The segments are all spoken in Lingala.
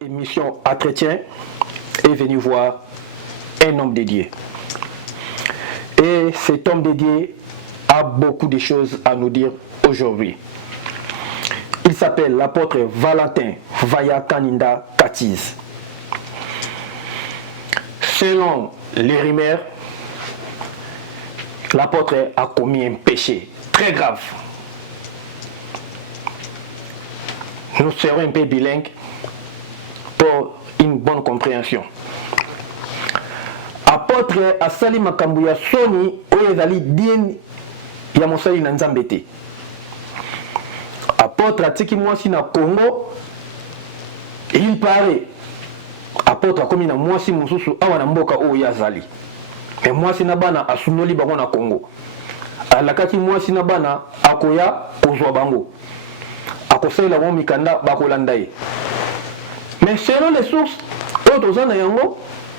Émission Entretien est venu voir un homme dédié. Et cet homme dédié a beaucoup de choses à nous dire aujourd'hui. Il s'appelle l'apôtre Valentin Vaya Kaninda Katiz. Selon les rumeurs, l'apôtre a commis un péché très grave. Nous serons un peu bilingues pour une bonne compréhension. Apôtre asali makambo ya soni oyo ezali dini ya mosali na Nzambe te. Apôtre atiki mwasi na Congo, il paraît apôtre akomi na mwasi mosusu awa na mboka oyo azali. Mais mwasi na bana asunoli bango na Congo. Alakaki mwasi na bana akoya kozwa bango. Akosalela bango mikanda bakolanda ye. Mais selon les sources,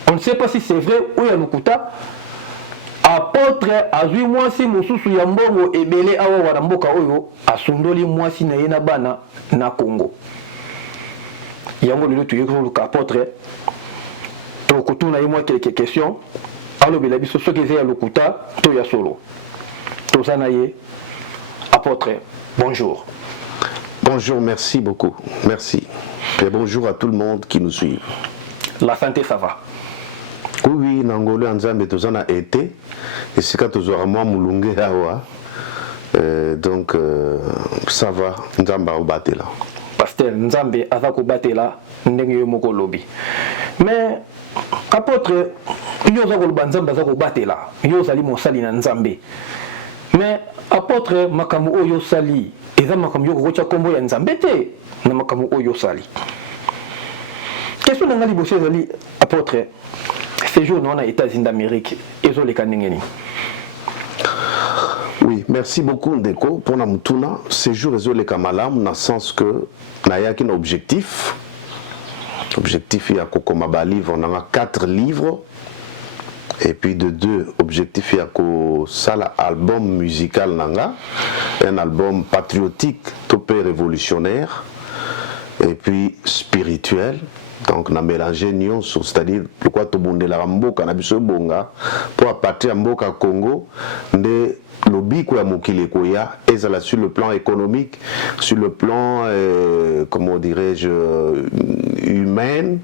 on ne sait pas si c'est vrai ou il y a Lukuta. Apôtre azui mwasi mususu ya mbongo ebele awa waramboka oyo asundoli mwasi na yena bana na Congo. Yango lelo tuyeko luka apôtre. To kutuna yemo quelques questions. Alo bela biso soki ya Lukuta to ya solo. To sana ye apôtre. Bonjour. Bonjour, merci beaucoup. Merci. Et bonjour à tout le monde qui nous suit. La santé, ça va? Oui, Nangolo Nzambe tozana été. Et c'est quand tozora moi mulunge hawa. Donc ça va. Nzamba au batela. Pasteur Nzambe azako batela ndenge yo moko lobi. Mais apôtre yo zako Nzambe azako batela. Yo sali mosali na Nzambe. Mais apôtre makambo oyo sali eza makambo yo kocha kombo ya Nzambe te na makambo oyo sali. Question na ngali bosse ezali apôtre séjour na États-Unis d'Amérique ezoleka ndenge nini? Oui, merci beaucoup Ndeko pour na mutuna séjour ezoleka malamu na sens que na yaki na objectif ya kokoma ba livre on a 4 livres. Et puis de 2 objectifs, il y a un album musical nanga, un album patriotique, topé révolutionnaire, et puis spirituel. Donc, on a mélangé Nyon, c'est-à-dire pourquoi tout le monde est là, pour partir à Mboka Congo, de lobby quoi mokile koya et ça sur le plan économique, sur le plan comment dirais-je humain,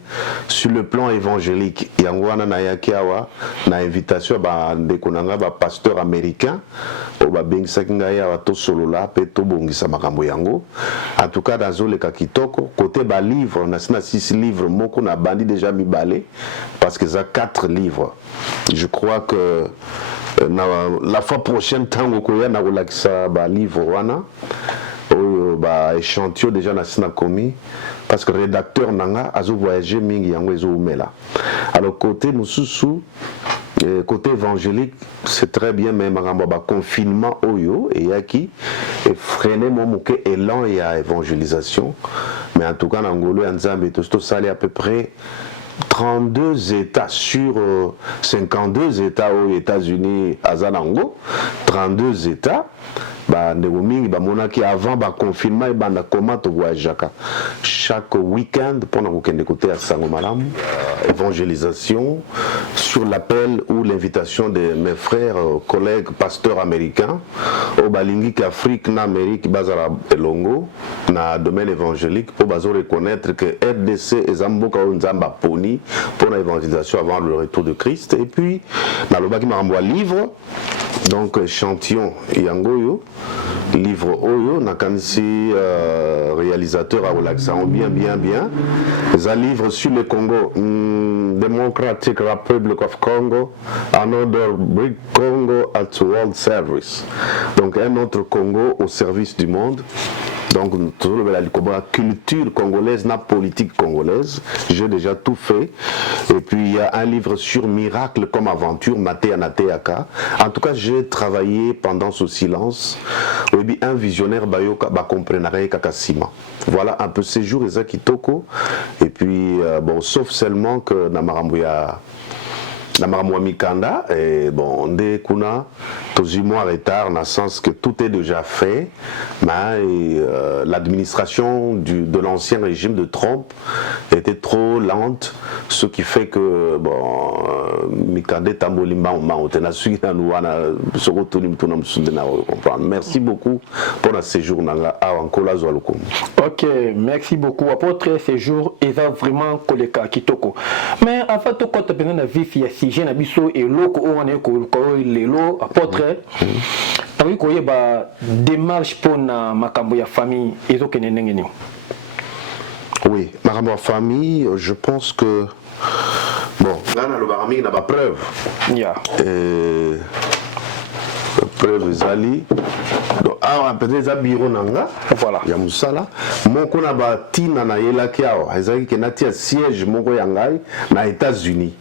sur le plan évangélique. Yangwana na yakiawa na invitation ba ndekonanga ba pasteur américain au ba bengisa ngaya wa to solo la pe to bongisa makambo yango. En tout cas dans le kakitoko côté ba livre on a 6 livres moko na bandi déjà mi balé parce que ça 4 livres. Je crois que la fois prochaine tango koya na kolakisa ba livre wana oyo ba échantillon déjà na sina komi parce que rédacteur nanga azo voyager mingi yango ezo umela. Alors côté mususu côté évangélique c'est très bien mais makambo ba confinement oyo et yaki et freiner mon moke élan ya évangélisation mais en tout cas ngolo ya Nzambe to sali à peu près 32 États sur 52 États aux États-Unis à Zanango, 32 États. Avant le confinement, chaque week-end, pendant que côté à Sangomalam, évangélisation sur l'appel ou l'invitation de mes frères, collègues, pasteurs américains, au Balingi Afrique, en Amérique, Bazara Elongo, dans le domaine évangélique, pour reconnaître que RDC et Zamboka Nzamba Poni pour l'évangélisation avant le retour de Christ. Et puis, dans le Baki Maramboa livre, donc échantillon Yangoyo. Livre Oyo, Nakansi, réalisateur à Olaxan, bien. C'est un livre sur le Congo, Democratic Republic of Congo, another big Congo at world service. Donc un autre Congo au service du monde. Donc la culture congolaise, la politique congolaise, j'ai déjà tout fait. Et puis il y a un livre sur miracle comme aventure, Maté Anateaka. En tout cas, j'ai travaillé pendant ce silence. Oui, un visionnaire Bayoka Bakomprenaray Kakasima. Voilà un peu séjour Ezaki Toko. Et puis bon, sauf seulement que Namarambuya na makambo mikanda et bon nde kuna tozwi mois retard na sens que tout est déjà fait mais l'administration de l'ancien régime de Trump était trop lente, ce qui fait que bon mikanda tambolimba maotena suki na nuana soko tuni mtuna msunde na comprendre. Merci beaucoup pour le séjour nanga awankola zwalukum. OK, merci beaucoup apôtre séjour et ça vraiment koleka kitoko. Mais en fait to kota pena na vif ya sujet na biso eloko o wana ko lelo apôtre tawi ko yeba démarche pour na makambo ya famille ezokene ndenge ni. Oui, makambo ya famille, je pense que bon, ngana lo barami na ba preuve. Yeah. Preuve zali. Donc awa peut-être za bureau nanga. Voilà. Ya musala moko na ba tina na yelaki awa ezali ke natia siège moko ya ngai na États-Unis.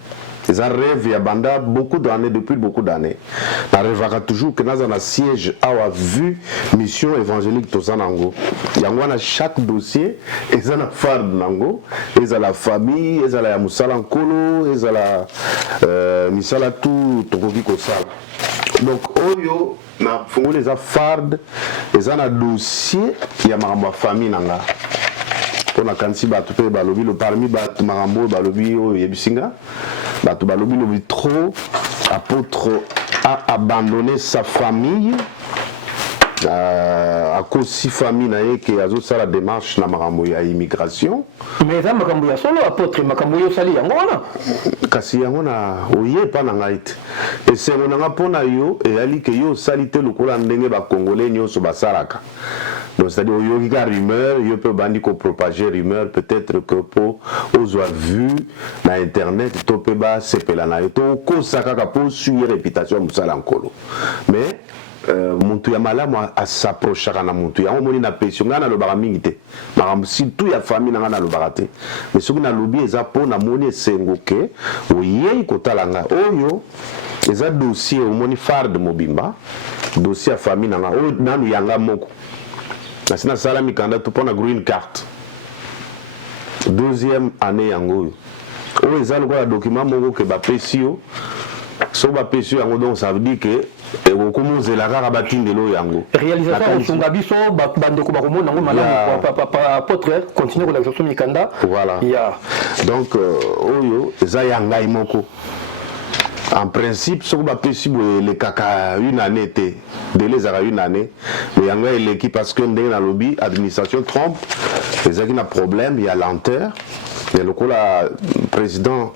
C'est un rêve, il y a banda beaucoup d'années, depuis beaucoup d'années. La rêve toujours que nous avons un siège à vu mission évangélique de Zanango. Il y a chaque dossier, et ça a phare de Nango, et ça la famille, et ça la Moussala Nkolo, et ça la Missala tout, Tokoki Kosala. Donc, Oyo, na fongo les affardes, et ça a un dossier, il y a ma famille Nanga. On a quand si batu pe balobi le parmi batu marambo balobi o yebisinga batu balobi le trop apôtre a abandonné sa famille à cause si famille na yeke azo sala démarche na marambo ya immigration mais ça makambo ya solo apôtre makambo yo sali yango wana kasi yango na oye pa na ngaite et c'est on nga pona yo et ali ke yo salite lokola ndenge ba congolais nyonso basalaka. Donc c'est-à-dire il y a rumeur, il peut bandi ko propager rumeur peut-être que pour aux a vu na internet to pe ba sepela na to ko sakaka pour suivre réputation musala nkolo. Mais muntu ya malamu s'approchera na muntu ya omoni na pression ngana lo baramingi te. Makambo surtout ya famille na ngana lo barate. Mais soki na lobi eza po na moni esengo ke oyei kotalanga oyo eza dossier omoni phare de Mobimba, dossier ya famille na nga oyo nanu yanga moko. Nasina sala mikanda to pona green card. Deuxième année yango. O ezalo ko la document moko ke ba pesio. So ba pesio yango donc ça veut dire que e ko zela kaka batindelo yango. Réalisation songa biso bandeko ba komona ngo malamu apôtre continue ko la gestion mikanda. Voilà. Yeah. Donc oyo eza yanga imoko. En principe, ce qu'on a possible les caca une année, délai à une année, mais il y a l'équipe parce que dans le lobby, administration Trump, il y a un problème, il y a lenteur. Et le président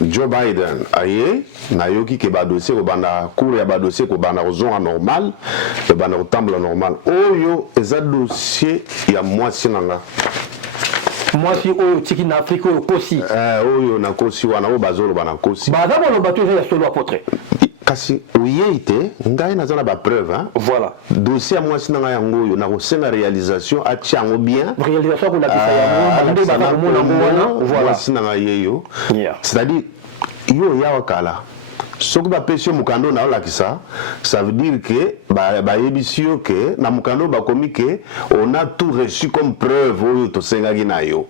Joe Biden aye nayoki ke ba dossier ko banda cour ya ba dossier ko banda zone normal et banda temple normal oyo eza dossier ya mwasi nanga. Moi si oyo tiki na Afrique oyo kosi oyo na kosi wana o bazolo bana kosi baza bolo bato ya solo apôtre kasi oyeite ngai nazana ba preuve hein voilà dossier ya mwasi nanga yango oyo na kosenga réalisation atiango bien réalisation ko la bisa ya monde ba ko mona ngwana voilà mwasi nanga yeyo c'est-à-dire yo ya wakala soki bapesi yo mokando na olakisa ça veut dire que bayebisi yo ke na mokando bakomi ke on a tout reçu comme preuve oyo tosengaki na yo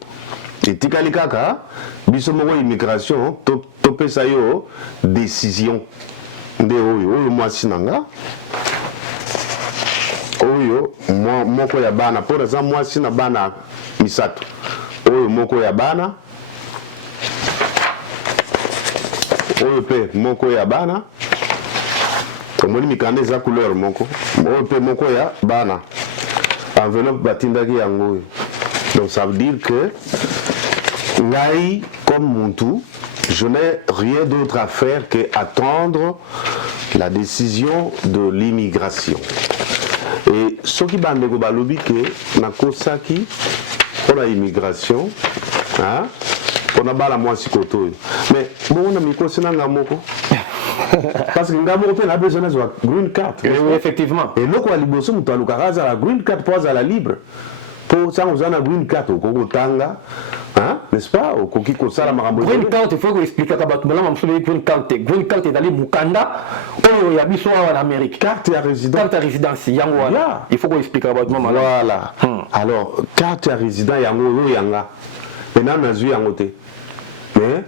etikali kaka biso moko immigration topesa yo décision nde oyo mwasi nanga oyo moko ya bana po eza mwasi na bana misato oyo moko ya bana oyo pe moko ya bana tomoni mikanda eza couleur moko oyo pe moko ya bana enveloppe batindaki yango oyo donc ça veut dire que ngai comme muntu je n'ai rien d'autre à faire qu'attendre la décision de l'immigration et soki bandeko balobi ke nakosaki pour la immigration hein on a bala mwasi koto mais bon na mikosi na ngamoko parce que ngamoko pe na besoin de green card effectivement et loko aliboso mutu alukaka za la green card pour za la libre pour ça on a la green card okoko tanga hein n'est-ce pas okoki ko sala makambo green card il faut expliquer ka batu malama msolo green card ezali mukanda oyo ya biso en Amérique carte ya résidence yango wala il faut ko expliquer ka batu malama voilà alors carte ya résident yango oyo yanga et na nazui yango te mais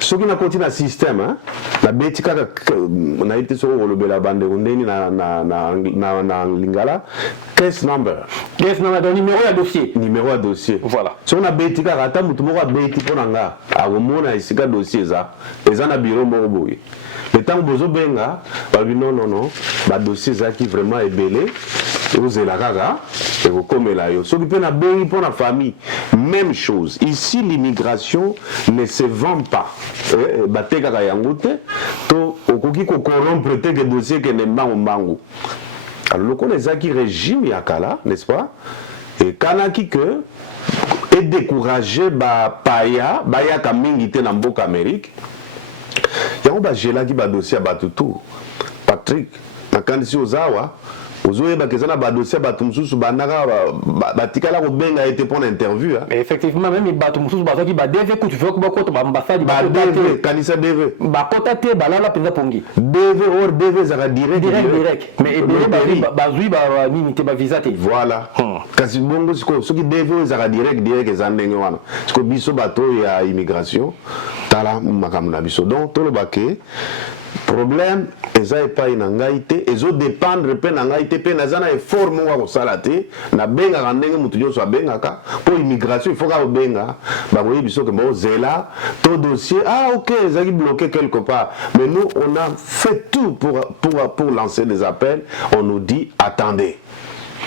ce qui n'a continué le système, hein, la bêtise on a été sur le bande na lingala, case number. Case number, donc numéro à dossier. Numéro à dossier. Voilà. Si on a bêtise à rata, mutu moko bêtise pour nanga, à remona ici ka dossier ça, et ça na bureau moko boy. Le temps bozo benga, ba non, ba dossier ça qui vraiment est belé, vous êtes là gaga, et vous comme là yo. Ce qui peut na bengi pour la famille, même chose. Ici l'immigration ne se vend pas. Ba te kaka yangote, to okoki ko corrompre te que dossier que ne mbangu. Alors le connaît ça qui régime yakala, n'est-ce pas? Et kanaki que est découragé ba paya, ba ya kamingi te na mboka Amérique. Yango ba jela ki ba dossier ba tutu. Patrick, na kandisi ozawa, ozoye ba kezana ba dossier ba tumsusu bandaka ba tikala ko benga été pour l'interview hein. Mais effectivement même ba tumsusu ba ki ba DV ku tu veux ko ba ko ba ambassade ba DV kanisa DV ba kota te ba lala penza pongi. DV or DV za direct. Mais ebele ba zui ba nini te ba visa te. Voilà. Kasi bongo siko soki DV za direct za ndenge wana. Siko biso bato ya immigration tala makambo na biso donc to le baké problème eza epai na ngai te ezodépendre mpe na ngai te mpe naza na effort moko ya kosala te nabengaka ndenge motu nyonso abengaka mpo immigration ifo kaka kobenga bakoyebi biso ke bozela to dossier ok ezalaki bloqué quelque part mais nous on a fait tout pour lancer des appels on nous dit attendez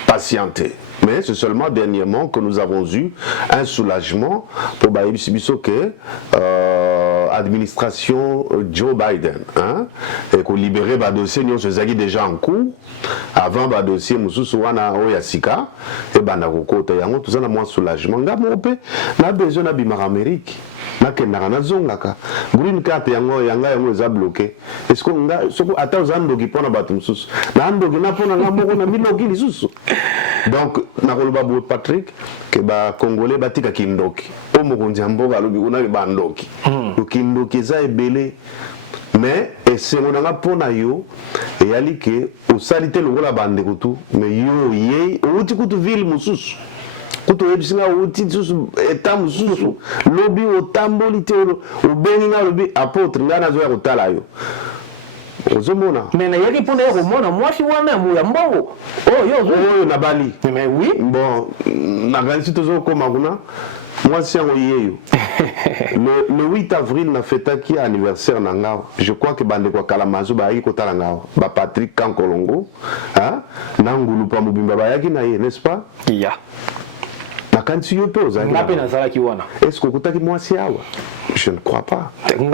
patientez. Mais c'est seulement dernièrement que nous avons eu un soulagement pour que l'administration Joe Biden hein, et qu'on libérait le dossier déjà en cours avant le dossier Moussousouana Oyasika et Banakoko Tayango tout ça a moins soulagement. On a besoin d'abîmer l'Amérique. Nakendaka nazongaka green card yango eza bloqué est-ce que nga soko ata uzandoki pona bato mususu na andoki na pona nga moko na miloki lisusu donc nakoloba bo Patrick ke ba congolais batika kindoki o mokonzi mboka alobi una ba ndoki kindoki eza ebele mais esengo nanga pona yo eyali ke osalite longola bandeko tu mais yo ye outi kutu ville mususu kuto ebisinga uti susu etamu susu lobi otamboli te obengi nga lobi apôtre nga nazo ya kotala yo ozomona mais na yaki pona ko mona mwasi wana mu ya mbongo yo na bali mais oui bon na ganisi tozo koma kuna mwasi yango yeyo le 8 avril na fetaki anniversaire na ngao je crois que bande kwa kalamazo ba yaki kotala ngao ba Patrick Kankolongo hein na ngulu pa mobimba ba yaki na ye n'est-ce pas iya. Est-ce que vous avez dit je ne crois pas. Oui.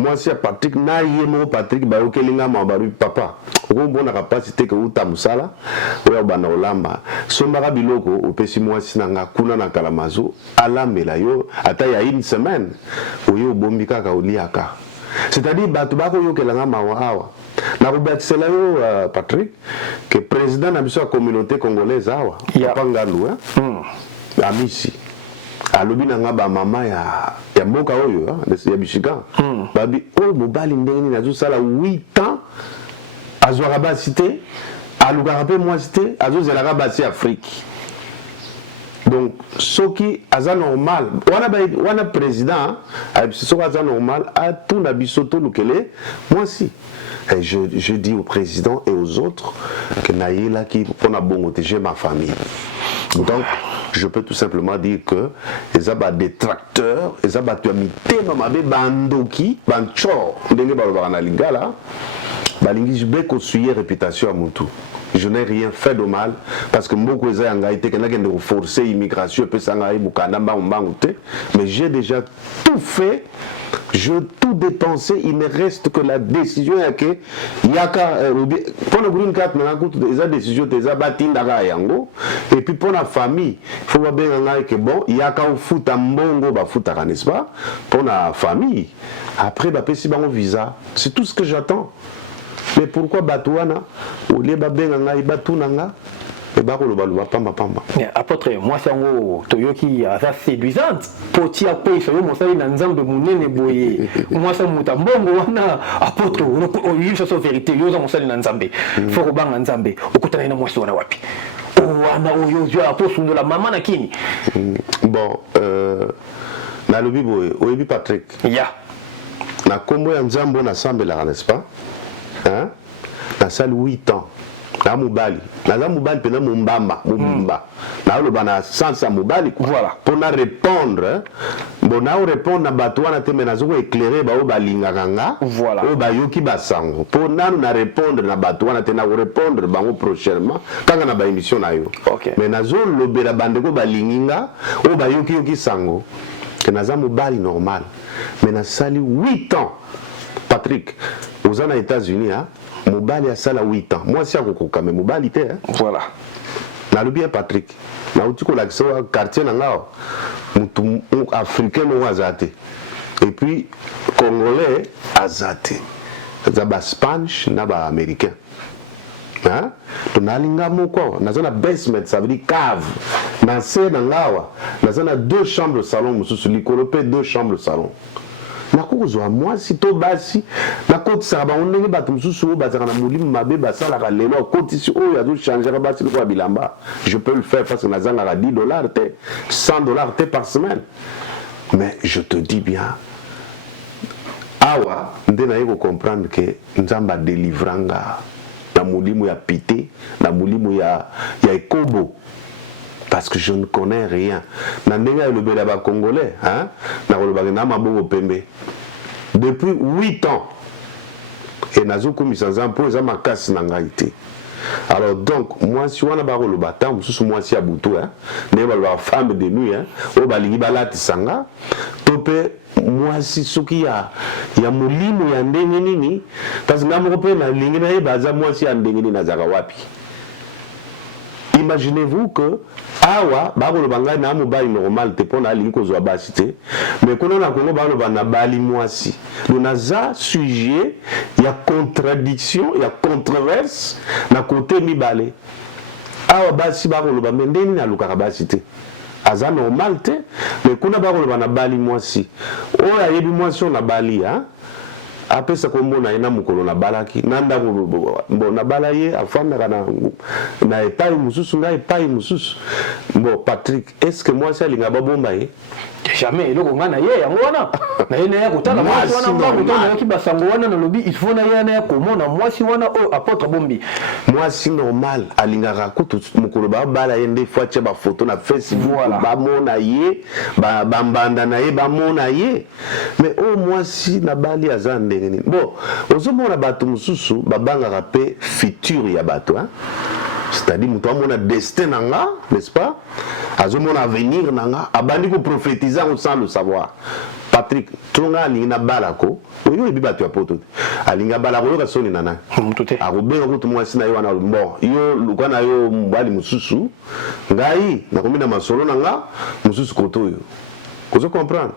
Moi, c'est Patrick. Patrick, papa. Vous avez capacité que vous avez musala. Vous avez olamba. Sombara biloko au pesi moi sinanga kuna na kalamazo. Alambela yo. Ata ya une semaine. Oyo bombika ka oliaka. C'est-à-dire batubako yo kelanga mawa na kubatisela yo Patrick que président na biso ya communauté congolaise awa pangalu amisi alobi nanga ba mama ya mboka oyo ya bishika babi o mobali ndeni na sala 8 ans azwaka basi te alukaka mpe mwasi te azozelaka basi Afrique. Donc, ce qui est normal, on a président, ce qui est normal, à tout l'abissoto, moi aussi. Et je dis au président et aux autres que Naïla qui pour la bonne protéger ma famille. Donc, je peux tout simplement dire que les abats détracteurs, les abats tuamité, mamabe bandoki, banchor, ndenge balobana lingala, balingi beko suyer réputation à mon tour. Je n'ai rien fait de mal parce que beaucoup de gens ont été forcer l'immigration, mais j'ai déjà tout fait, je tout dépensé, il ne reste que la décision que pour le green card, les décisions des abatindara yango et puis pour la famille, il faut bien que bon, il y a qu'un foot à mbongo, bah foot à n'est-ce pas? Pour la famille, après bah si bah visa, c'est tout ce que j'attends. Mais pourquoi Batouana, au lieu de Batouana, et bakoloba pamba pamba. Apôtre moi sango toyoki asa séduisante poti akoyi so mosali na nzambe munene boye moi sa mutambongo wana apôtre oyo so vérité yo za mosali na nzambe faut kobanga nzambe okutana na mwasi wana wapi wana oyo jo apôtre la mama na kini bon na lobi boye oyebi Patrick ya na kombo ya nzambe na sambela n'est-ce pas hein na sali 8 ans na mobali naza mobali pena mumbamba mubimba na loba na sansa mobali voilà pour na répondre bon na répondre na bato wana te mais nazo ko éclairer ba o balingaka nga voilà o bayoki basango pour nanu na répondre na bato wana te na ko répondre bango prochainement kanga na ba émission na yo okay. mais nazo lobela bandeko balinginga o bayoki yoki sango que naza mobali normal mais na sali 8 ans Patrick aux États-Unis hein mobali asala 8 ans moi si akokoka mais mobali te hein voilà na lobi ya Patrick na uti ko lakisa quartier na ngao mutu africain mo azate et puis congolais azate za ba Spanish na ba américain hein to nalinga moko nazana basement ça veut dire cave na se na ngawa nazana 2 chambres salon mususu likolope 2 chambres salon nakozwa mwasi to basi nakotisaka bango ndenge bato mosusu oyo bazalaka na molimo mabe basalaka lelo akotisi oyo azochangeaka basi lokola bilamba je peux le faire parce que nazangaka $10 te $100 te par semaine mais je te dis bien awa nde naye kocomprendre ke nzambe adelivranga na molimo ya pite na molimo ya ekobo parce que je ne connais rien. Congolais, hein? Depuis 8 ans, et nazo komi sans emploi, ça m'a cassé n'angaïté. Alors donc, moi si on a barre le bâton, moi si à boutou, hein, n'est pas femme de nuit, hein, au baligi balati sanga, topé, moi si ce qu'il y a molimo ya ndenge nini, parce que n'amour pe na lingi na baza moi si ndenge nini nazaka wapi. Imaginez-vous que awa bakolo banga na mobali normal te pona lingi kozwa basi te mais kono na Congo bakolo bana bali mwasi donc naza sujet ya contradiction ya controverse na côté mibale awa basi bakolo ba mendeni na lukaka basi te aza normal te mais kuna bakolo bana bali mwasi o ayebi mwasi on na bali hein apesa komona ina mukolo na balaki nanda bo na balaye afandaka na epai mususu nga epai mususu bon Patrick est-ce que moi ça linga babomba ye jamais eloko nga na ye yango wana na ye na ya kotala mwasi wana mbango to na kibasango wana na lobi il faut na ye na ya komona mwasi wana o apôtre bombi mwasi normal alingaka kutu mukolo ba bala ye nde fois ba photo na Facebook voilà. Ba mona ye ba mbanda na ye ba mona ye mais o mwasi na bali azande bon ozomona bato mususu babangaka pe futur ya bato hein c'est-à-dire mutu amona destin nanga n'est-ce pas azomona avenir nanga abandi ko prophétiser sans le savoir Patrick tonga alinga balako oyo ebi bato ya poto alinga balako yoka soni nana mutute akobenga kutu mwasi na yo wana bon yo lukana yo mbali mususu ngai nakomina masolo nanga mususu koto yo. Vous comprenez?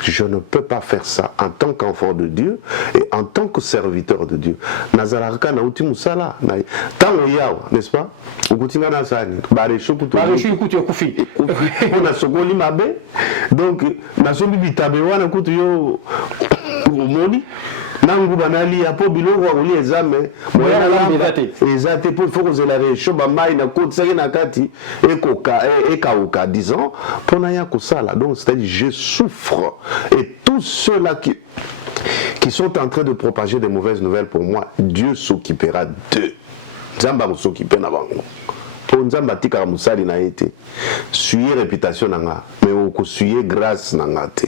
Je ne peux pas faire ça en tant qu'enfant de Dieu et en tant que serviteur de Dieu. Nazaraka na uti musala na tango yao, n'est-ce pas? Ukutinga na sani, baresho kuto. Baresho kuto kufi. On a sokoli mabe. Donc na sombi bitabe wana kuto yo omoni. Nangu banali ya po biloko akoli ezame moyana lamba ezate po faut que la réchaud ba mai na koti saki na kati ekauka disons pona ya kosala donc c'est-à-dire je souffre et tous ceux-là qui sont en train de propager des mauvaises nouvelles pour moi Dieu s'occupera d'eux Nzamba s'occuper na bango po Nzamba tika musali na été suyer réputation nanga mais oko suyer grâce nanga te.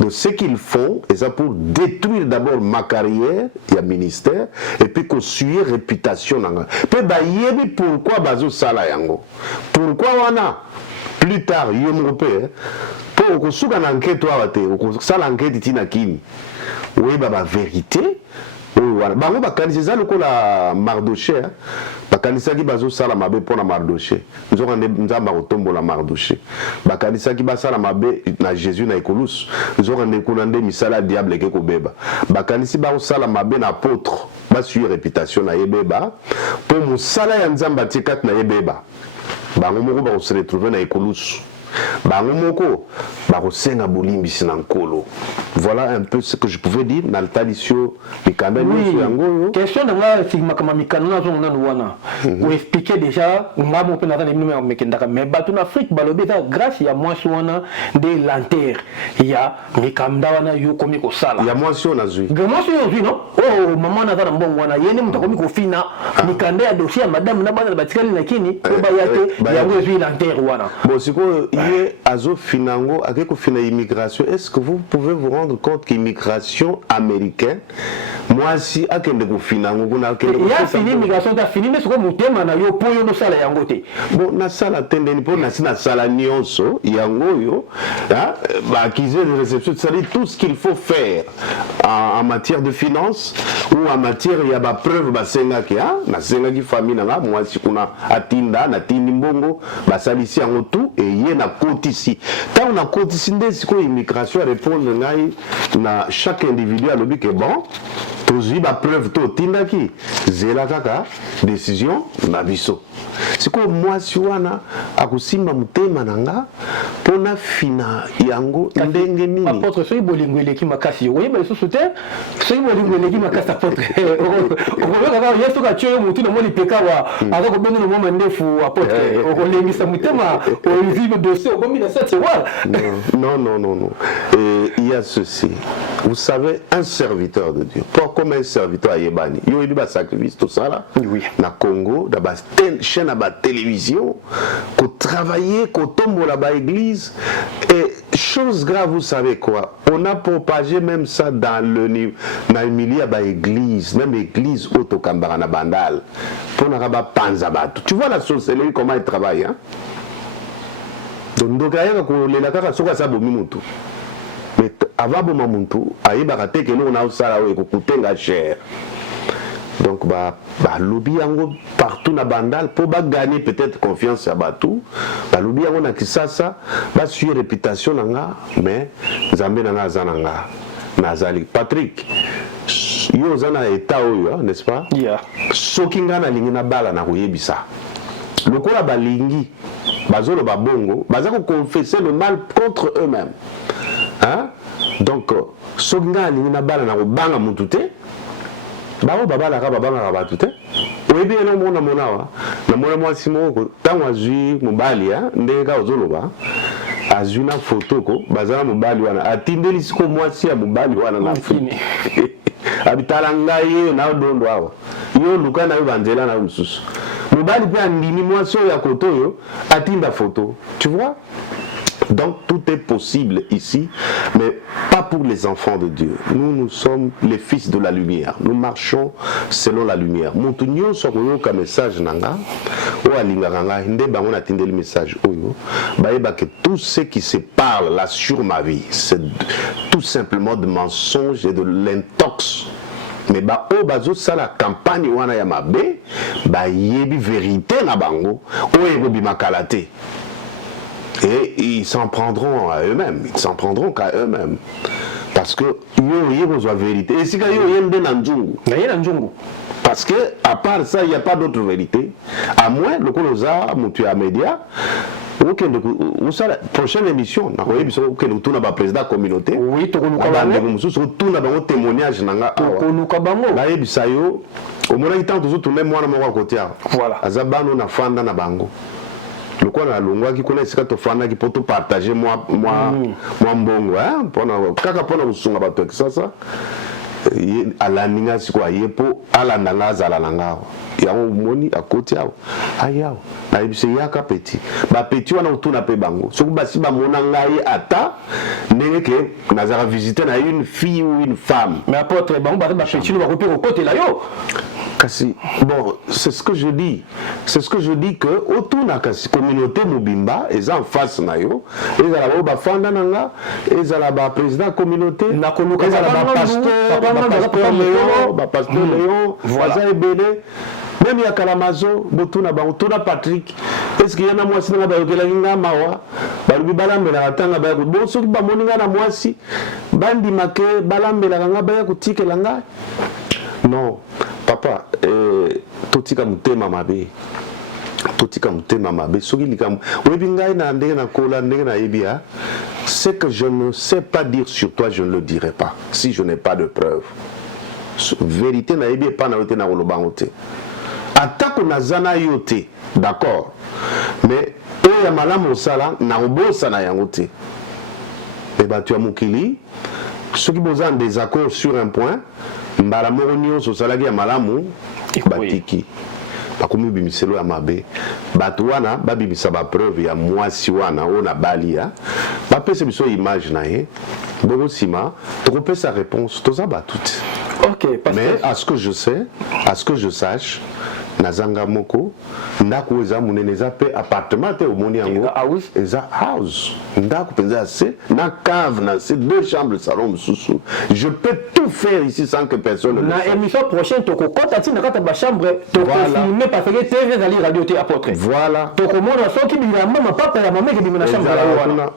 Donc ce qu'ils font, c'est ça pour détruire d'abord ma carrière, il y a ministère, et puis qu'on suit réputation. Puis bah yebi pourquoi bazo sala yango? Pourquoi wana? Plus tard, yom européen, pour qu'on souga l'enquête toi bate, qu'on sala l'enquête tina kini. Oui bah vérité. Oui voilà. Bah on va canaliser ça le coup la Mardoché. Bakanisa ki bazo sala mabe pona Mardoché. Nous avons nzamba otombo la Mardoché. Bakanisa ki basala mabe na Jésus na ekolus. Nous avons nekunande misala diable ke ko beba. Bakanisi ba sala mabe na apôtre. Ba suivre réputation na yebeba. Pour musala ya nzamba tikat na yebeba. bango moko ba se retrouver na ekolusu bango moko ba kosenga bolimbisi na nkolo. Voilà un peu ce que je pouvais dire dans le talisio mikanda nyonso yango. Question de moi si makama mikanda na zo ngana wana ou expliquer déjà ngamo pe na za nimi mekendaka mais batu na Afrique balobi ça grâce ya moi wana de lanter ya mikanda wana yo komi ko sala ya moi si on a zui moi si on zui non oh maman na za mbongo wana yene mutakomi ko fina mikanda ya dossier madame na bana batikali lakini ko ba yate yango zui lanter wana bon siko ye azo finango akeko fina immigration. Est-ce que vous pouvez vous rendre compte qu'immigration américaine moi si akende ko finango kuna akende il y a fini immigration ta fini mais siko mutema na yo poyo no sala yango te bon na sala tendeni po na sina sala nyonso yango yo ba accuser de réception, c'est-à-dire tout ce qu'il faut faire en matière de finance ou en matière il y a ba preuve ba senga ki na senga ki famille na moi si kuna atinda na tindi mbongo ba salisi yango tout et ye na côté ici tant on a côté ici ndesi ko immigration répondre ngai na chaque individu a lobi que bon tozwi ba preuve to tindaki zela kaka décision na biso siko mwasi wana akusimba mutema nanga pona fina yango ndenge nini apôtre soyi bolingo eleki makasi yo yeba lisusu te soyi bolingo eleki makasi apôtre okoleka kaka yesu ka tio yo mutu na moli peka wa aza kobengana mwa ndefu apôtre okolengisa mutema ozibe dossier okomi na cette wala non il y a ceci vous savez un serviteur de Dieu pas comme un serviteur à Yebani yo il ba sacrifice tout ça là oui na Congo da ba chaîne à ba télévision ko travailler ko tomber la ba église et chose grave vous savez quoi on a propagé même ça dans le milieu ba église même église autokambara na bandal pour na ba panza batu tu vois la sorcellerie comment elle travaille hein donc ndokaya ko lela kaka soka sabomi mutu mais avant boma muntu ayebaka te ke no na usala o ko kutenga cher. Donc bah lobby yango partout na bandal pour ba gagner peut-être confiance à batou ba lobby yango na kisasa ba suivre réputation nanga mais nzambe nanga zananga nazali Patrick yo zana état oyo n'est-ce pas yeah soki nga na lingi na bala na koyebisa lokola balingi bazolo babongo baza ko confesser le mal contre eux-mêmes hein donc soki nga na lingi na bala na kobanga mutu te bao babalaka babangaka bato te oyebi eno mona monawa na mona mwasi moko ntango azwi mobali ndenge kaka ozoloba azwi na foto ko baza na mobali wana atindeli siko mwasi ya mobali wana na Afrique abitala ngai ye na dondo awa yo luka na yo banzela na yo mosusu mobali mpe andimi mwasi oyo ya koto oyo atinda foto tu vois. Donc tout est possible ici, mais pas pour les enfants de Dieu. Nous sommes les fils de la lumière. Nous marchons selon la lumière. Montunyo sokoyoka message nanga, o alingaka nga nde bango na tindeli message oyo. Baeba que tout ce qui se parle là sur ma vie, c'est tout simplement de mensonges et de l'intox. Mais ba o bazo sala campagne wana ya mabe, ba yebi vérité na bango, o yebi makalate. Et ils s'en prendront à eux-mêmes, ils s'en prendront qu'à eux-mêmes. Parce que yo besoin de vérité. Et si yo yende na nzungu. Parce que à part ça, il n'y a pas d'autre vérité. À moins le koloza mutu ya média. La prochaine émission, nous avons président de la communauté. Oui, nous avons témoignage. Le quoi na longwa qui connaît ce que tu fais qui peut partager moi mbongo hein pour kaka pour nous sunga bato ça ala ninga sikwa yepo ala nanga zala nanga ya moni à côté yao ayao na ibise yaka petit ba petit wana utuna pe bango soku basi ba mona ngai ata ndenge ke nazara visiter na une fille ou une femme mais apôtre bango ba petit no ba kopi ko côté là yo. Bon, c'est ce que je dis. C'est ce que je dis que autour de la communauté Mobimba, ils en face nayo, ils ont la fanda nanga, ils ont la président de la communauté, ils ont la pasteur Léon, voisin Ebélé, même il y a Kalamazo, Botuna Botuna Patrick. Est-ce qu'il y en a moi si na ba yokela nginga mawa, balubi balambela atanga ba ko bo soki ba moninga na mwasi, bandi make balambela nga ba ko tikela nga. Non. Papa, totika mutema mabe. totika mutema mabe soki likambo oyebi ngai na ndenge na kola ndenge na yebi ha ce que je ne sais pas dire sur toi je ne le dirai pas si je n'ai pas de preuve vérité na yebi epa na yo te na kolobango te atako naza na yo te d'accord mais oyo ya malamu osala na kobosana yango te me bato ya mokili soki boza en désaccord sur un point mbala moko nyonso osalaki ya malamu batiki bakomi bimiselo ya mabe bato wana babimisa bapreuve ya mwasi wana oyo na bali ya bapesa biso image na ye bongo nsima tokopesa réponse toza bato te mais à ce que je sais à ce que je sache nazanga moko ndako eza munene eza pe appartement te omoni yango eza house ndako penza assez na cave na c'est 2 chambres salon mususu je peux tout faire ici sans que personne ne le sache. Na émission prochaine tokokota ti na kata ba chambre tokofilmer parce que TV ezali radio te apôtre voilà tokomona soki bilamba mapapa ya mama ke bimena chambre la wana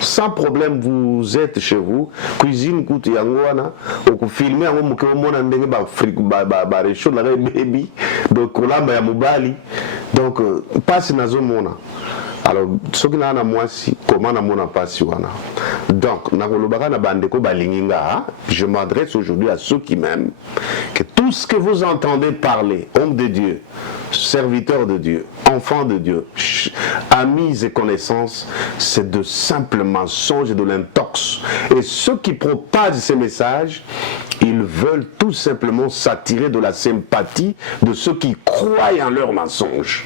sans problème vous êtes chez vous cuisine kutu yango wana okufilmer yango moke omona ndenge ba frigo ba réchaud la baby donc kolamba ya mobali donc passe nazomona alors soki na mwasi comment namona passe wana donc nakolobaka na bandeko balinginga je m'adresse aujourd'hui à ceux qui m'aiment que tout ce que vous entendez parler homme de Dieu serviteurs de Dieu enfants de Dieu amis et connaissances c'est de simples mensonges et de l'intox et ceux qui propagent ces messages ils veulent tout simplement s'attirer de la sympathie de ceux qui croient en leurs mensonges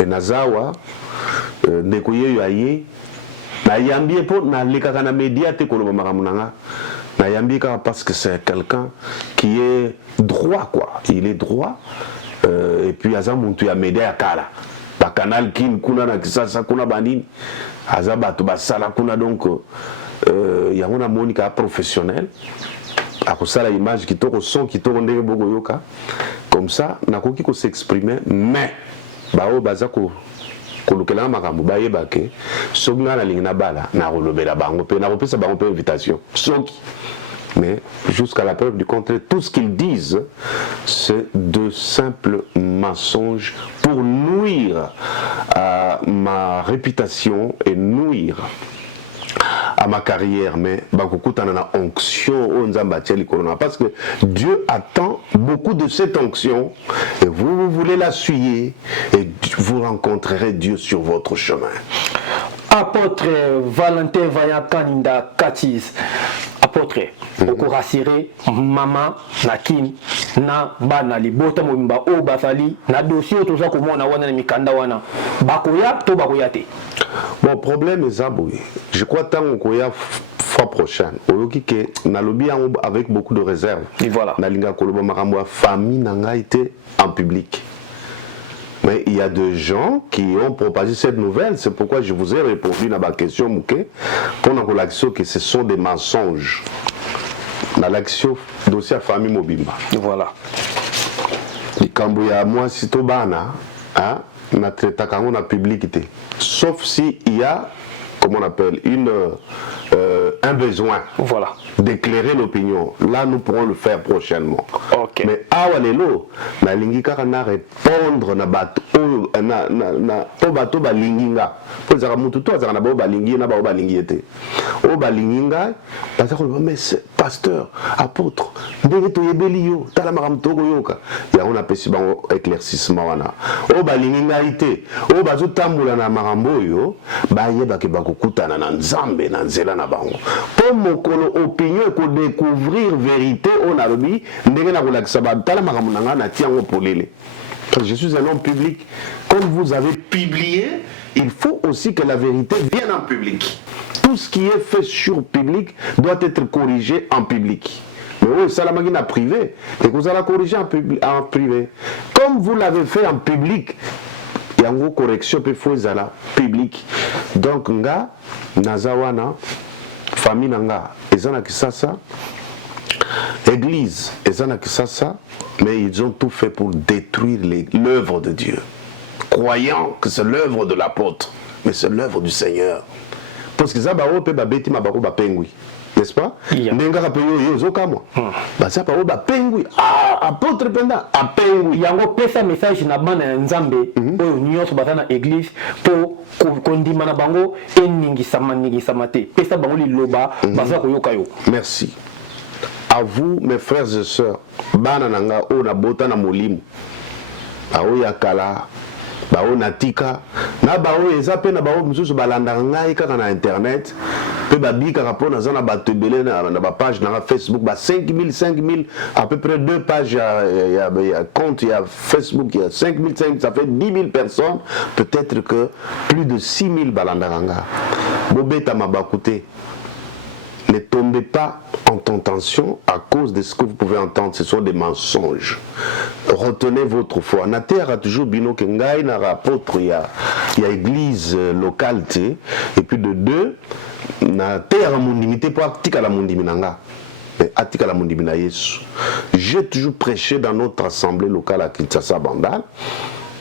et nazawa ndeko yeyo aye nayambi po nalekaka na média te koloba makambo nanga nayambi kaka parce que c'est quelqu'un qui est droit quoi il est droit et puis aza muntu ya média ya kala ba canal kin kuna na kisasa kuna bandini aza bato basala kuna donc yango na monika professionnel akosala image kitoko son kitoko ndenge boko yoka comme ça nakoki ko s'exprimer mais bao baza ko kolukela makambo bayeba ke soki nga nalingi na bala na kolobela bango pe na kopesa bango pe invitation soki mais jusqu'à la preuve du contraire tout ce qu'ils disent c'est de simples mensonges pour nuire à ma réputation et nuire à ma carrière mais bakokutana na onction o nzamba tieli corona parce que Dieu attend beaucoup de cette onction et vous voulez la suyer et vous rencontrerez Dieu sur votre chemin. Apôtre Valentin Vayakanda Katis apôtre okorasire mama na kin na bana libota mobimba o basali na dossier toza komona wana na mikanda wana bakoya to bakoya te. Mon problème est zaboué. Je crois tant koya fois prochaine oyoki ke nalobi avec beaucoup de réserve. Et voilà. Nalinga koloba makambo famille nanga été en public. Mais il y a des gens qui ont propagé cette nouvelle, c'est pourquoi je vous ai répondu à ma question Mouké, pendant l'action que ce sont des mensonges. Dans l'action dossier famille Mobimba. Voilà. Les Cambouya, moi, si Tobana, hein, na traité quand on a publicité. Sauf si il y a, comment on appelle, un besoin. Voilà. D'éclairer l'opinion. Là, nous pourrons le faire prochainement. Okay. Mais awalelo, na lingika na répondre na bato na to bato ba linginga. Pour ça mutu to za na ba lingi na ba lingi ete. O ba linginga, parce que mais pasteur, apôtre, ndenge to yebeli yo, tala makam to yoka. Ya on appelle si bango éclaircissement wana. O ba linginga ite, o ba zo tambula na makambo yo, ba yeba ke bakokutana na nzambe na nzela na bango. Po mokolo opinion ko découvrir vérité on a lobi ndenge na kolakisa ba tala makambo nanga na tiango polele. Je suis un homme public. Comme vous avez publié, il faut aussi que la vérité vienne en public. Tout ce qui est fait sur public doit être corrigé en public. Mais oui, ça la machine en privé. Et vous allez corriger en privé. Comme vous l'avez fait en public, il y a une correction pour faire ça public. Donc, nga, nazawana, famille nanga, ezana kisasa, église, ezana kisasa, mais ils ont tout fait pour détruire l'œuvre de Dieu, croyant que c'est l'œuvre de l'apôtre, mais c'est l'œuvre du Seigneur. Parce que ça, bah, on peut babeti ma bako bapengui. n'est-ce pas? Nenga payo yozo kama. Basa pa oba pengui apôtre penda apengui. Yango pesa message na bana nzambe oyo nyonso batana église po kondima na bango eningi sama te. Pesa bango liloba baza koyoka yo. Merci. À vous mes frères et sœurs, bana nanga o na bota na molimo. Ba o yakala bao natika na bao eza pe na bao mususu balanda ngai kaka na internet pe babika rapona za na bato ebele na ba page na Facebook ba 5000 à peu près 2 pages il y a compte il y a Facebook il y a 5000 ça fait 10 000 personnes peut-être que plus de 6000 balanda nga bobeta mabakute. Ne tombez pas en tentation à cause de ce que vous pouvez entendre. Ce sont des mensonges. Retenez votre foi. Na terre a toujours bino que ngai na apôtre il y a église locale et puis de deux na terre a mondimité pour atika la mondiminanga. Mais atika la mondimina Yesu. J'ai toujours prêché dans notre assemblée locale à Kinshasa Bandal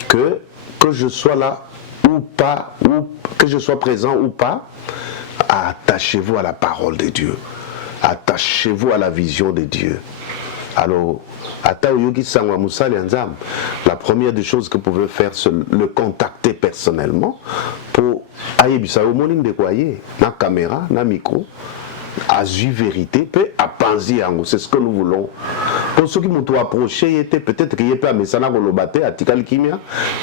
que je sois là ou pas, ou que je sois présent ou pas, attachez-vous à la parole de Dieu. Attachez-vous à la vision de Dieu. Alors, la première des choses que vous pouvez faire, c'est le contacter personnellement pour la caméra, la micro, à vue vérité, peut appenser c'est ce que nous voulons. Pour ceux qui m'ont approché, peut-être qu'il y a pas mais ça n'a pas le à Tikal Kimia,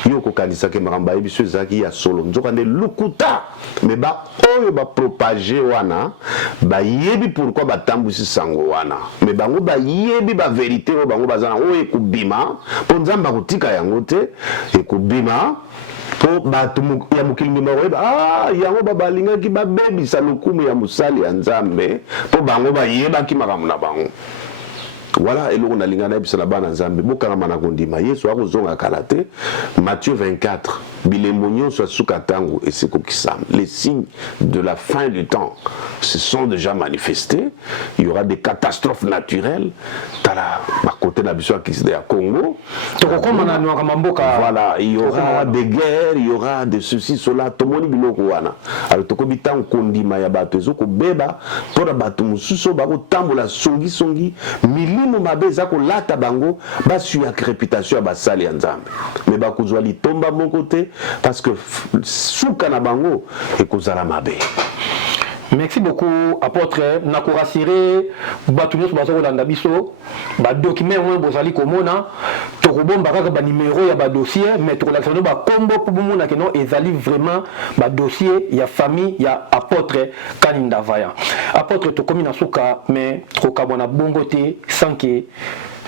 yoko kanisa ke maramba ebiso zaki ya solo. Nzoka ne lukuta, mais ba oyo ba propager wana, ba yebi pourquoi ba tambusi sango wana. Mais bango ba yebi ba vérité o bango bazana o ekubima, po nzamba kutika yango te, ekubima. Po bato ya mokili mbeba yango babalingaki babebisa lokumu ya mosali ya nzambe po bango bayebaki makambo na bango. Voilà eloko na lingana ebisa na bana nzambe bokanga na kondima Yesu akozonga kala te. Matthieu 24 bilembo nyonso asuka tango esekokisama. Les signes de la fin du temps se sont déjà manifestés. Il y aura des catastrophes naturelles tala bakote na biso ya Congo. Voilà, il y aura des guerres, il y aura des ceci cela tomoni biloko wana. Alors tokobi tango kondima ya bato ezoko beba pona bato mususu bako tambola songi milimo mabe za ko lata bango basu ya réputation ya basali ya nzambe. Mais bakozwa litomba mon côté parce que souka na bango ekozala mabe. Merci beaucoup, apôtre. Nako rassuré, batunyos bazo kolanda biso, ba document mo bozali komona, tokobomba kaka ba numéro ya ba dossier, mais tokolakisano ba kombo pour bomona que non ezali vraiment ba dossier ya famille ya apôtre Kaninda Vaya. Apôtre tokomi na suka, mais tokabona bongo te sans que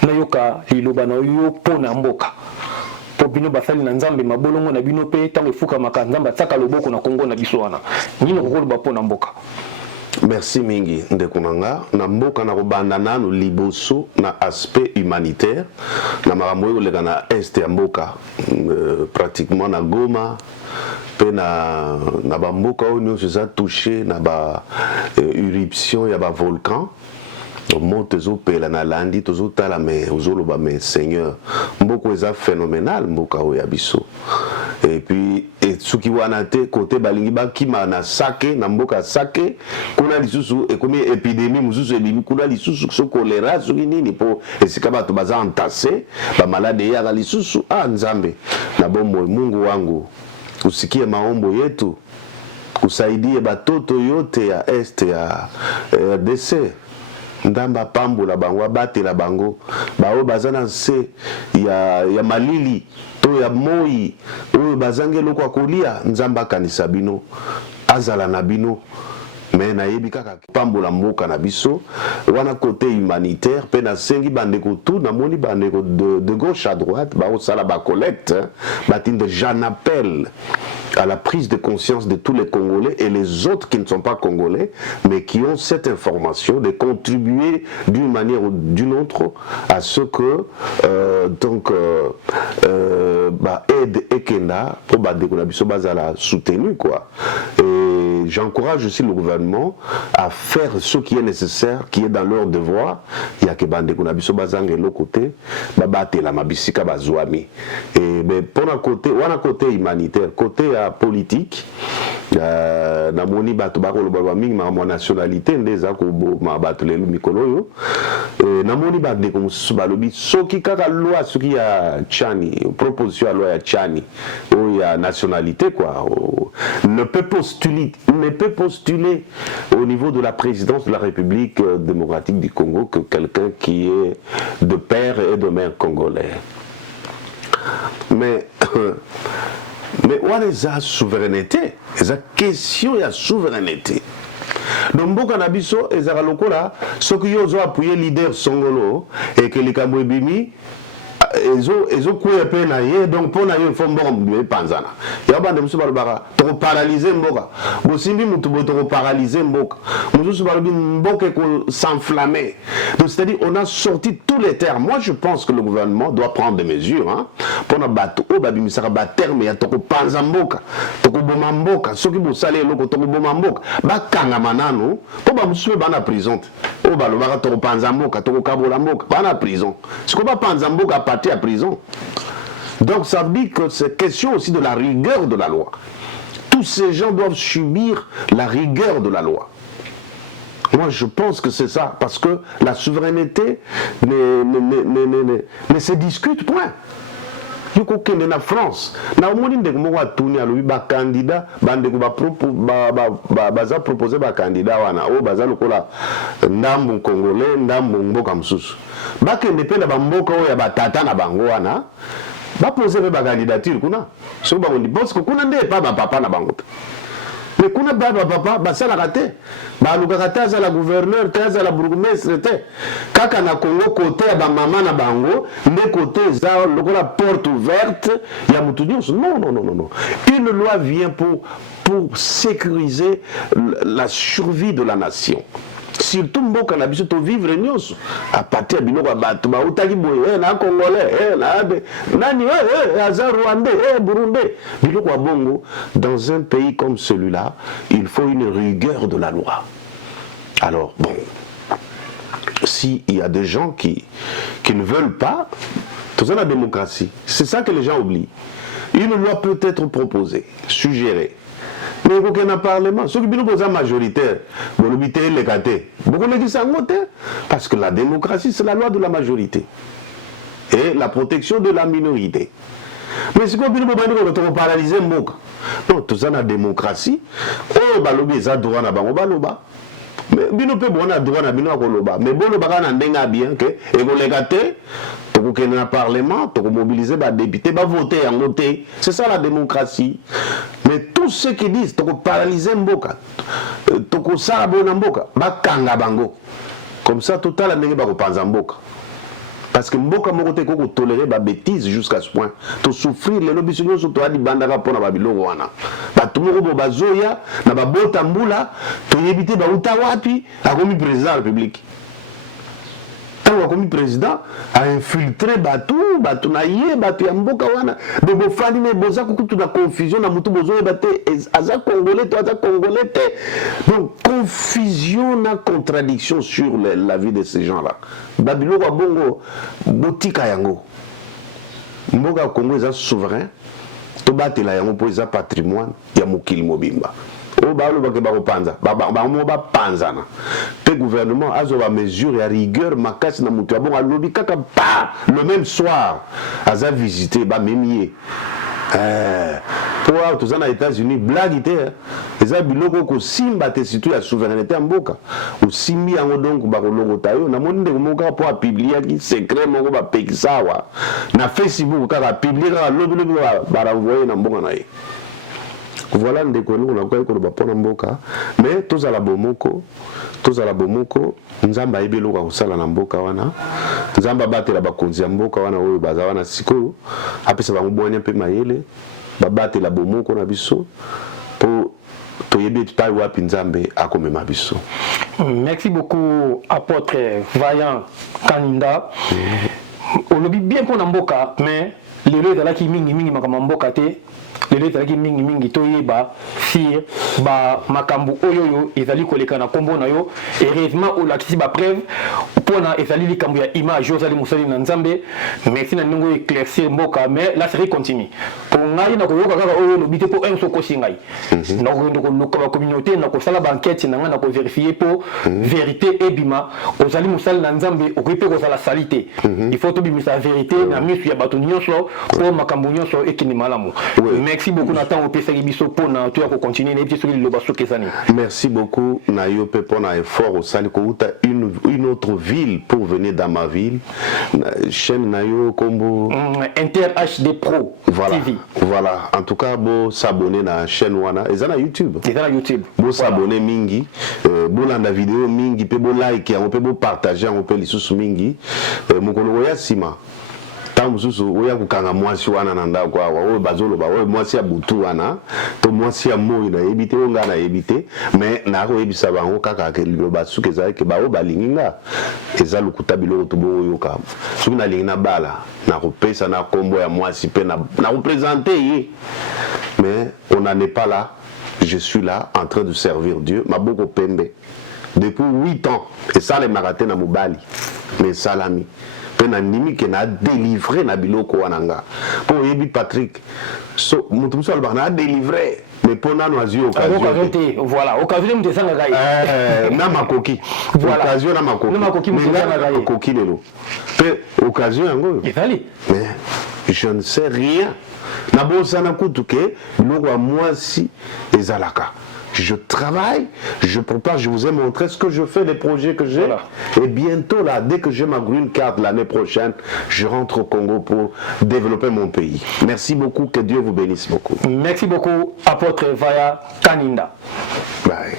nayoka liloba na yo pona mboka. Po bino basali na nzambe mabolongo na bino pe tango efuka makanzamba tsaka loboko na Kongo na biso wana nino kokoloba po na mboka. Merci mingi ndekunanga na mboka na kobanda nanu liboso na aspect humanitaire na makambo oyo koleka na este ya mboka pratiquement na Goma pe na bamboka oyo nyonso eza touché na ba éruption ya ba volcan. Monte zopela na landi tozotala mais ozoloba mais Seigneur mboko eza phénoménal mboka oya biso et puis suki wana te côté balingi bakima na sake na mboka sake kuna lisusu ekomi épidémie mususu ebimi kuna lisusu so choléra soki nini po esika bato baza entassé ba malade ya lisusu nzambe na bombo Mungu wangu usikie maombo yetu usaidie batoto yote ya este ya RDC ndamba pambola bango batela bango bao bazana se ya malili to ya moi oyo bazange loko akolia nzamba kanisa bino azala na bino mais nayebi kaka pambola mboka na biso wana côté humanitaire pe na sengi bandeko tout na moni bandeko de gauche à droite ba osala ba collecte batinde j'en appelle à la prise de conscience de tous les Congolais et les autres qui ne sont pas Congolais mais qui ont cette information de contribuer d'une manière ou d'une autre à ce que aide ekenda pour bandeko na biso bazala soutenu quoi. Et j'encourage aussi le gouvernement à faire ce qui est nécessaire, qui est dans leur devoir. Il y a que bandeko na biso bazange l'autre côté, babate la mabisika bazwami. Et mais pour un côté, ou un côté humanitaire, côté politique, namoni bato bakoloba mingi ma nationalité ndeza ko ma bato lelo mikolo yo namoni ba de comme balobi soki kaka loi soki ya Tchani proposition à loi ya Tchani ou ya nationalité quoi ne peut postuler au niveau de la présidence de la République démocratique du Congo que quelqu'un qui est de père et de mère congolais. Mais on a la souveraineté, la question de la souveraineté. Donc, mboka na biso ezaka lokola soki yo zo appuyer leader songolo et que les kamwebimi ezo kuya pe na ye donc pour na yo il faut mboka mbe panzana ya bande musu balobaka to paralyser mboka bosimbi mutu bo to paralyser mboka musu balobi mboka ko s'enflammer. Donc c'est-à-dire on a sorti tous les termes. Moi je pense que le gouvernement doit prendre des mesures hein pour na bato o babimisaka ba terme ya to ko panza mboka to ko boma mboka soki bo salé loko to ko boma mboka ba kanga manano po ba musu ba na prison o balobaka to ko panza mboka to ko kabola mboka ba na prison ce ko ba panza mboka à prison. Donc ça veut dire que c'est question aussi de la rigueur de la loi. Tous ces gens doivent subir la rigueur de la loi. Moi je pense que c'est ça, parce que la souveraineté ne se discute point. Yoko kende na France na omoni ndeko moko atuni alobi ba candidat bandeko baza proposer ba candidat wana o baza lokola ndambu congolais ndambu mboka msusu bakende pe na bamboka oyo ya batata na bango wana baposer pe ba candidature kuna so bango parce que kuna nde pa ba papa na bango mais kuna ba papa basalaka te balukaka te azala gouverneur te azala bourgmestre te kaka na Congo côté ya bamama na bango nde côté eza lokola porte ouverte ya mutu nyonso. Non. Une loi vient pour sécuriser la survie de la nation. Surtout mboka na biso to vivre nyonso à partir de biloko bato ba utaki boye na congolais na nani aza rwandais burundais biloko bongo. Dans un pays comme celui-là il faut une rigueur de la loi. Alors bon, s'il y a des gens qui ne veulent pas, tout ça la démocratie, c'est ça que les gens oublient. Une loi peut être proposée, suggérée. Mais il faut qu'il y ait un parlement. Ceux qui sont majoritaires, parce que la démocratie, c'est la loi de la majorité. Et la protection de la minorité. Mais si on paralyser Mboka, non, tout ça, la démocratie, oh, balobi, ça, droit, na bango, baloba. Mais bino pe bona droit na bino akoloba. Mais bon, baka na ndenga bien, que, et vous l'égate, toko kene na parlement, toko mobiliser ba député, ba voter en voter. C'est ça la démocratie. Mais tous ceux qui disent toko paralyser Mboka, toko sara na Mboka, ba kanga bango. Comme ça, total la ndenge ba ko panza Mboka. Parce que Mboka moko te ko tolérer ba bêtise jusqu'à ce point. To souffrir les lobby sur to adi bandaka pona ba biloko wana. Ba tumoko bo bazoya na ba bota mbula to yebite ba uta wapi akomi président de la République. Tant akomi président a infiltré batu na ye batu ya Mboka wana de bo fani ne boza kukutu na confusion na mutu bozoya bate aza congolais to aza congolais te. Donc confusion na contradiction sur la vie de ces gens-là. Babiloko bongo botika yango. Mboka Congo est souverain. To batela yango po eza patrimoine ya mokili mobimba. O balo ba ke ba kopanza. Ba mo ba panzana. Le gouvernement a zo ba mesure ya rigueur makasi na mutu bon alobi kaka pa le même soir aza visiter ba memie. Pour tous aux États-Unis, blague était. Les abiloko ko simba te situ la souveraineté en Mboka. Ou simbi en donc ba logo tayo na monde ko moka pour publier qui secret moko ba pekisawa. Na Facebook ka publier ka lobi ba renvoyer na Mboka na ye. Voilà ndeko nous na ko ba pona Mboka, mais tous à la bomoko nzamba ebelo ka kusala na Mboka wana. Nzamba batela bakonzi ya Mboka wana oyo baza wana siko apesa ba mbonya pe mayele babate la bomoko na biso pour toyebi tutai wapi nzambe akomema biso. Merci beaucoup apôtre Vaillant Kaninda. olobi bien pour mboka mais lelo ezalaki mingi makambo mboka te lelo ezalaki mingi toyeba sir makambo oyo ezali koleka na kombo na yo heureusement olakisi preuve mpona ezali likambo ya image ozali mosali na nzambe merci na ndenge éclaircir mboka mais la série continue po ngai nakoyoka kaka oyo olobi te mpo un sokosi ngai nakokende koluka bacommunauté nakosala baenquête na ngai nakoverifie mpo vérité ebima ozali mosali na nzambe okoki mpe kozala sali te il faut tobimisa vérité na misu ya bato nyonso mpo makambo nyonso ekende malamu. Merci beaucoup Nathan opesaki biso mpona toya kocontinue nayebi te soki liloba soki ezani. Merci beaucoup na yo mpe mpona effort osali kouta une autre ville pour venir dans ma ville. Chaîne na yo kombo Inter HD Pro TV. Voilà, en tout cas bo s'abonner na chaîne wana eza na YouTube. Eza na YouTube. Bo s'abonner mingi, bo landa vidéo mingi pe bo like yango pe bo partager yango pe lisusu mingi. Mokolo ya sima. Mususu oya kukanga mwasi wana na ndako awa oyo bazoloba oyo mwasi ya butu wana to mwasi ya moi na yebite onga na yebite mais na ko yebisa bango kaka ke liloba suke za ke ba o balinginga eza lukuta biloko to bo yoka suki na lingina bala na kopesa na kombo ya mwasi pe na représenter ye mais on n'en est pas là. Je suis là en train de servir Dieu maboko pembe depuis 8 ans et ça les marathons na mobali mais salami na nimi ke na délivré na biloko wananga pour yebi Patrick so mutu so alba na délivré mais pour na noisi occasion voilà occasion de sanga gai na makoki voilà occasion na makoki na makoki lelo pe occasion yango ezali mais je ne sais rien na bosa na kutuke biloko wa mwasi ezalaka. Je travaille, je prépare, je vous ai montré ce que je fais, les projets que j'ai. Voilà. Et bientôt, là, dès que j'ai ma green card l'année prochaine, je rentre au Congo pour développer mon pays. Merci beaucoup, que Dieu vous bénisse beaucoup. Merci beaucoup, apôtre Vaya Kaninda. Bye.